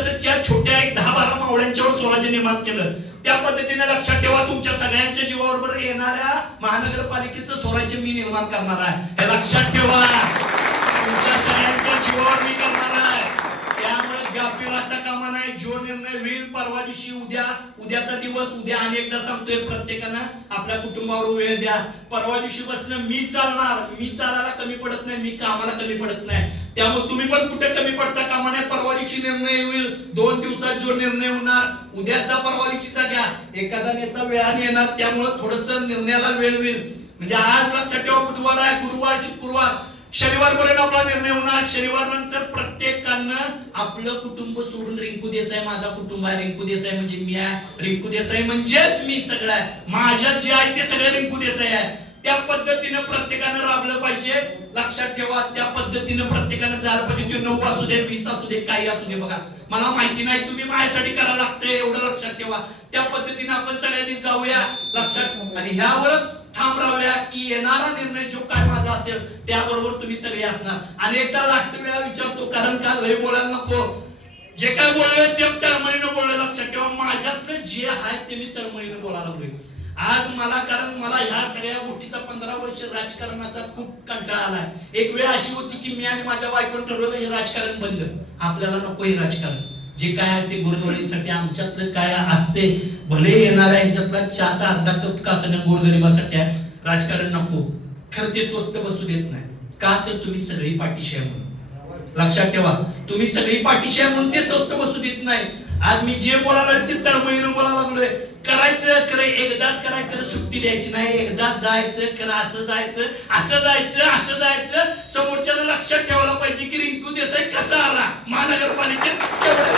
कसं त्या छोट्या एक 10-12 मावळ्यांच्यावर स्वराज्य निर्माण केलं, त्या पद्धतीने लक्षात ठेवा तुमच्या सगळ्यांच्या जीवावर येणाऱ्या महानगरपालिकेचं स्वराज्य मी निर्माण करणार आहे, हे लक्षात ठेवा. तुमच्या सगळ्यांच्या जीवावर मी करणार आहे. त्यामुळे गाफील राहता कामा नाही. जो निर्णय होईल परवा दिवशी, उद्याचा दिवस, उद्या अनेकदा सांगतोय, प्रत्येकानं आपल्या कुटुंबावर वेळ द्या. परवा दिवशी बसणं मी चालणार, मी चालायला कमी पडत नाही, मी कामाला कमी पडत नाही. त्यामुळे तुम्ही पण कुठे कमी पडता कामा नये. परवा दिवशी निर्णय होईल, 2 दिवसात जो निर्णय होणार उद्याचा परवा दिवशीचा घ्या. एखादा नेता वेळाने येणार, त्यामुळे थोडस निर्णयाला वेळ होईल. म्हणजे आज लक्षात ठेवा, बुधवार आहे, गुरुवार, शुक्रवार, शनिवारपर्यंत आपला निर्णय होणार. शनिवार नंतर प्रत्येकानं आपलं कुटुंब सोडून, रिंकू देसाई माझा कुटुंब आहे, रिंकू देसाई म्हणजे मी आहे, रिंकू देसाई म्हणजेच मी सगळं आहे, माझ्यात जे आहे ते सगळं रिंकू देसाई आहे, त्या पद्धतीनं प्रत्येकानं राबलं पाहिजे. लक्षात ठेवा, त्या पद्धतीनं प्रत्येकानं जायला पाहिजे. 9 असू दे, 20 असू दे, काही असू दे. बघा, मला माहिती नाही, तुम्ही माझ्यासाठी करायला लागतंय, एवढं लक्षात ठेवा. त्या पद्धतीनं आपण सगळ्यांनी जाऊया लक्षात, आणि ह्यावरच ठाम राहूया की येणारा निर्णय जो काय माझा असेल त्याबरोबर तुम्ही सगळे असणार. अनेकदा लास्ट वेळा विचारतो, कारण का लय बोलायला नको, जे काय बोललोय ते तळमळीनं बोललं. लक्षात ठेवा, माझ्यातलं जे आहे ते मी तळमळीनं बोलायला लागलोय आज. कारण मला ह्या सगळ्या गोष्टीचा 15 वर्ष राजकारणाचा खूप कंटाळा आलाय. एक वेळ अशी होती की मी आणि माझ्या बायकोने ठरवलं हे राजकारण बंद, आपल्याला नको हे राजकारण. जे काय आहे ते गोरगरिबांसाठी, आमच्यातलं काय असते भले येणाऱ्या ह्याच्यातला चहाचा अर्धा कप का असं गोरगरिबासाठी राजकारण नको. खरं ते स्वस्त बसू देत नाही का, तर तुम्ही सगळी पाठीशी आहे म्हणून. लक्षात ठेवा, तुम्ही सगळी पाठीशी आहे म्हणून ते स्वस्त बसू देत नाही. आज मी जे बोलायला ते तळमळीनं बोलायला लागलोय. करायचं खरं, एकदाच करायचं, सुट्टी द्यायची नाही. एकदाच जायचं खरं, असं जायचं, असं जायचं, असं जायचं. समोरच्याला लक्षात ठेवायला पाहिजे की रिंकू देसाई कसा आला महानगरपालिकेत.